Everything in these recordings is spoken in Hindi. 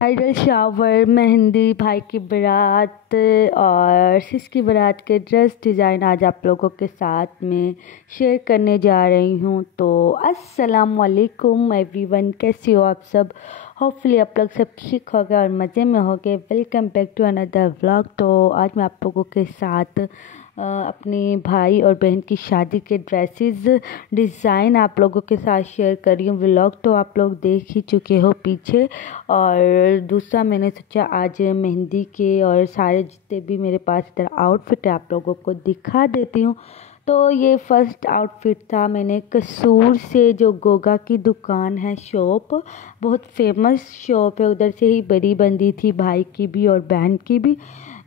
ब्राइडल शावर, मेहंदी, भाई की बारात और सिस की बारात के ड्रेस डिज़ाइन आज आप लोगों के साथ में शेयर करने जा रही हूँ। तो अस्सलाम वालेकुम एवरीवन, कैसे हो आप सब। होपफुली आप लोग सब ठीक हो गए और मज़े में हो गए। Welcome back to another vlog. तो आज मैं आप लोगों के साथ अपने भाई और बहन की शादी के ड्रेसेस डिज़ाइन आप लोगों के साथ शेयर कर रही हूँ। व्लॉग तो आप लोग देख ही चुके हो पीछे। और दूसरा मैंने सोचा आज मेहंदी के और सारे जितने भी मेरे पास इधर आउटफिट है आप लोगों को दिखा देती हूँ। तो ये फर्स्ट आउटफिट था, मैंने कसूर से, जो गोगा की दुकान है, शॉप बहुत फेमस शॉप है, उधर से ही बड़ी बंदी थी, भाई की भी और बहन की भी।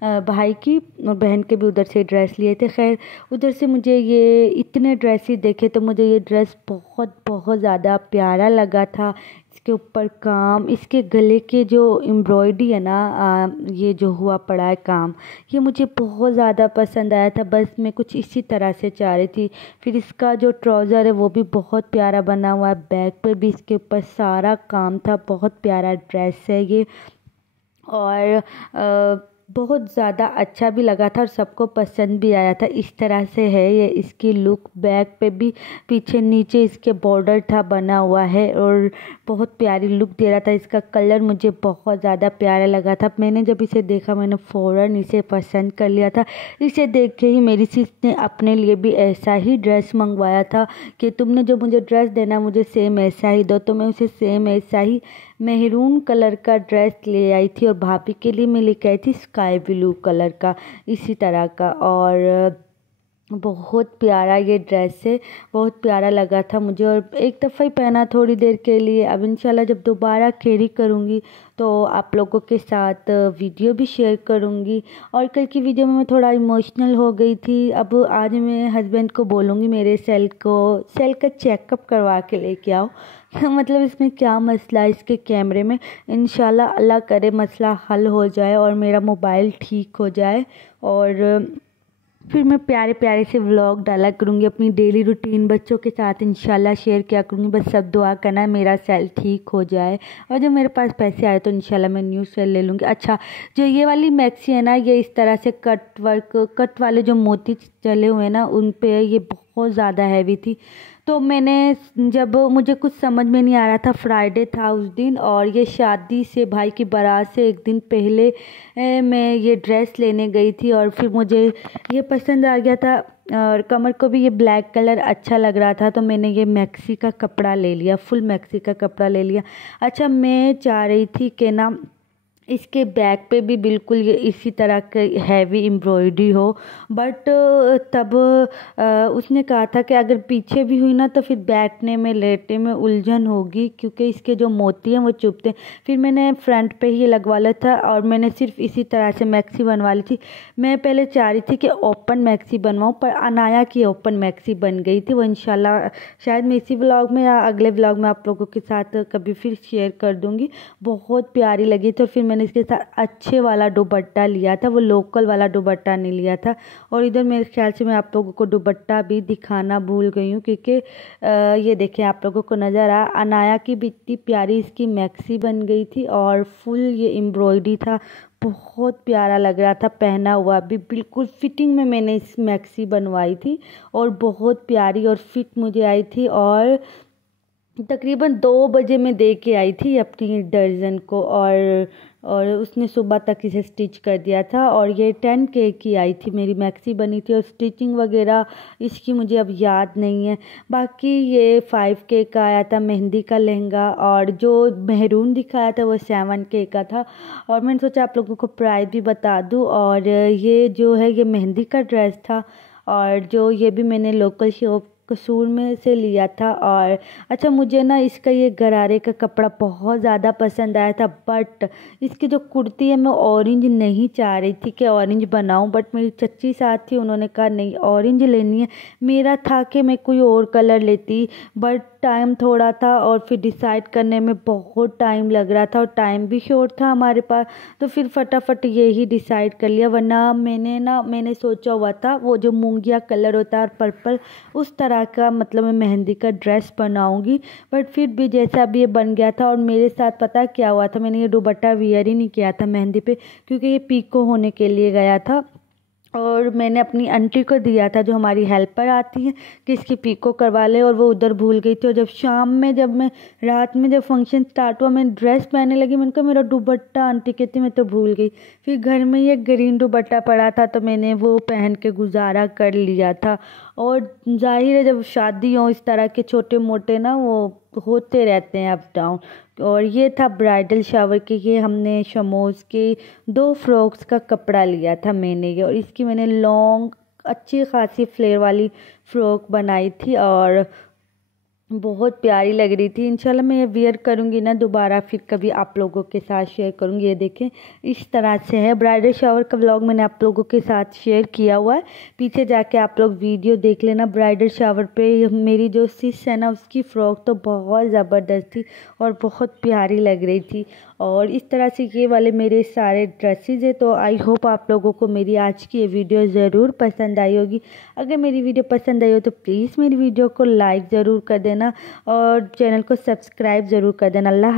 भाई की और बहन के भी उधर से ड्रेस लिए थे। खैर उधर से मुझे ये इतने ड्रेसेस देखे तो मुझे ये ड्रेस बहुत बहुत ज़्यादा प्यारा लगा था। इसके ऊपर काम, इसके गले के जो एम्ब्रॉयडरी है ना, ये जो हुआ पड़ा है काम, ये मुझे बहुत ज़्यादा पसंद आया था। बस मैं कुछ इसी तरह से चाह रही थी। फिर इसका जो ट्राउज़र है वो भी बहुत प्यारा बना हुआ है, बैक पे भी इसके ऊपर सारा काम था। बहुत प्यारा ड्रेस है ये और बहुत ज़्यादा अच्छा भी लगा था और सबको पसंद भी आया था। इस तरह से है ये इसकी लुक। बैक पे भी पीछे नीचे इसके बॉर्डर था बना हुआ है और बहुत प्यारी लुक दे रहा था। इसका कलर मुझे बहुत ज़्यादा प्यारा लगा था। मैंने जब इसे देखा मैंने फ़ौरन इसे पसंद कर लिया था। इसे देख के ही मेरी सिस ने अपने लिए भी ऐसा ही ड्रेस मंगवाया था कि तुमने जो मुझे ड्रेस देना मुझे सेम ऐसा ही दो। तो मैं उसे सेम ऐसा ही मेहरून कलर का ड्रेस ले आई थी और भाभी के लिए मैं लेके आई थी स्काई ब्लू कलर का, इसी तरह का। और बहुत प्यारा ये ड्रेस है, बहुत प्यारा लगा था मुझे और एक दफ़ा ही पहना थोड़ी देर के लिए। अब इंशाल्लाह जब दोबारा कैरी करूँगी तो आप लोगों के साथ वीडियो भी शेयर करूँगी। और कल की वीडियो में मैं थोड़ा इमोशनल हो गई थी। अब आज मैं हस्बैंड को बोलूँगी मेरे सेल का चेकअप करवा के लेके आओ। मतलब इसमें क्या मसला है इसके कैमरे में। इंशाल्लाह अल्लाह करे मसला हल हो जाए और मेरा मोबाइल ठीक हो जाए और फिर मैं प्यारे प्यारे से व्लॉग डाला करूँगी, अपनी डेली रूटीन बच्चों के साथ इंशाल्लाह शेयर किया करूँगी। बस सब दुआ करना मेरा सेल ठीक हो जाए और जब मेरे पास पैसे आए तो इंशाल्लाह मैं न्यू सेल ले लूँगी। अच्छा, जो ये वाली मैक्सी है ना, ये इस तरह से कट वाले जो मोती चले हुए हैं ना उन पे ये बहुत ज़्यादा हैवी थी। तो मैंने, जब मुझे कुछ समझ में नहीं आ रहा था, फ्राइडे था उस दिन और ये शादी से, भाई की बारात से एक दिन पहले मैं ये ड्रेस लेने गई थी और फिर मुझे ये पसंद आ गया था और कमर को भी ये ब्लैक कलर अच्छा लग रहा था। तो मैंने ये मैक्सी का कपड़ा ले लिया, फुल मैक्सी का कपड़ा ले लिया। अच्छा, मैं चाह रही थी कि ना इसके बैक पे भी बिल्कुल ये इसी तरह के हैवी एम्ब्रॉयडरी हो, बट तब उसने कहा था कि अगर पीछे भी हुई ना तो फिर बैठने में लेटने में उलझन होगी क्योंकि इसके जो मोती हैं वो चुभते हैं। फिर मैंने फ्रंट पे ही लगवा लिया था और मैंने सिर्फ इसी तरह से मैक्सी बनवा ली थी। मैं पहले चाह रही थी कि ओपन मैक्सी बनवाऊँ, पर अनाया की ओपन मैक्सी बन गई थी। वो इंशाल्लाह शायद मैं इसी व्लॉग में या अगले व्लॉग में आप लोगों के साथ कभी फिर शेयर कर दूँगी। बहुत प्यारी लगी थी और फिर मैंने इसके साथ अच्छे वाला दुपट्टा लिया था, वो लोकल वाला दुपट्टा नहीं लिया था। और इधर मेरे ख्याल से मैं आप लोगों को दुपट्टा भी दिखाना भूल गई हूँ क्योंकि ये देखें, आप लोगों को नज़र आ, अनाया की भी इतनी प्यारी इसकी मैक्सी बन गई थी और फुल ये एम्ब्रॉयडरी था। बहुत प्यारा लग रहा था पहना हुआ भी, बिल्कुल फिटिंग में मैंने इस मैक्सी बनवाई थी और बहुत प्यारी और फिट मुझे आई थी। और तकरीबन 2 बजे मैं दे के आई थी अपनी दर्जन को और उसने सुबह तक इसे स्टिच कर दिया था और ये 10K की आई थी, मेरी मैक्सी बनी थी। और स्टिचिंग वगैरह इसकी मुझे अब याद नहीं है। बाकी ये 5K का आया था मेहंदी का लहंगा और जो मेहरून दिखाया था वो 7K का था। और मैंने सोचा आप लोगों को प्राइस भी बता दूँ। और ये जो है ये मेहंदी का ड्रेस था और जो ये भी मैंने लोकल शॉप कसूर में से लिया था। और अच्छा, मुझे ना इसका ये गरारे का कपड़ा बहुत ज़्यादा पसंद आया था, बट इसकी जो कुर्ती है मैं ऑरेंज नहीं चाह रही थी कि ऑरेंज बनाऊं, बट मेरी चच्ची साथ थी, उन्होंने कहा नहीं ऑरेंज लेनी है। मेरा था कि मैं कोई और कलर लेती, बट टाइम थोड़ा था और फिर डिसाइड करने में बहुत टाइम लग रहा था और टाइम भी शॉर्ट था हमारे पास, तो फिर फटाफट यही डिसाइड कर लिया। वरना मैंने सोचा हुआ था वो जो मूंगिया कलर होता है और पर्पल, उस तरह का मतलब मैं मेहंदी का ड्रेस बनाऊंगी। बट फिर भी जैसा भी ये बन गया था। और मेरे साथ पता है क्या हुआ था, मैंने ये दुपट्टा वियर ही नहीं किया था मेहंदी पे, क्योंकि ये पीको होने के लिए गया था और मैंने अपनी आंटी को दिया था जो हमारी हेल्पर आती है कि इसकी पीको करवा ले, और वो उधर भूल गई थी। और जब शाम में रात में जब फंक्शन स्टार्ट हुआ, मैं ड्रेस पहनने लगी, मैंने कहा मेरा दुपट्टा, आंटी कहती मैं तो भूल गई। फिर घर में ये ग्रीन दुपट्टा पड़ा था तो मैंने वो पहन के गुजारा कर लिया था। और जाहिर है जब शादी हो इस तरह के छोटे मोटे ना वो होते रहते हैं अप डाउन। और ये था ब्राइडल शावर के, ये हमने शमोज के 2 फ्रॉक्स का कपड़ा लिया था मैंने ये, और इसकी मैंने लॉन्ग अच्छी खासी फ्लेयर वाली फ्रॉक बनाई थी और बहुत प्यारी लग रही थी। इंशाल्लाह मैं ये वियर करूँगी ना दोबारा, फिर कभी आप लोगों के साथ शेयर करूँगी। ये देखें इस तरह से है। ब्राइडल शावर का व्लॉग मैंने आप लोगों के साथ शेयर किया हुआ है, पीछे जाके आप लोग वीडियो देख लेना। ब्राइडल शावर पे मेरी जो सिस है ना, उसकी फ़्रॉक तो बहुत ज़बरदस्त थी और बहुत प्यारी लग रही थी। और इस तरह से ये वाले मेरे सारे ड्रेसेस है। तो आई होप आप लोगों को मेरी आज की ये वीडियो ज़रूर पसंद आई होगी। अगर मेरी वीडियो पसंद आई हो तो प्लीज़ मेरी वीडियो को लाइक ज़रूर कर देना और चैनल को सब्सक्राइब ज़रूर कर देना। अल्लाह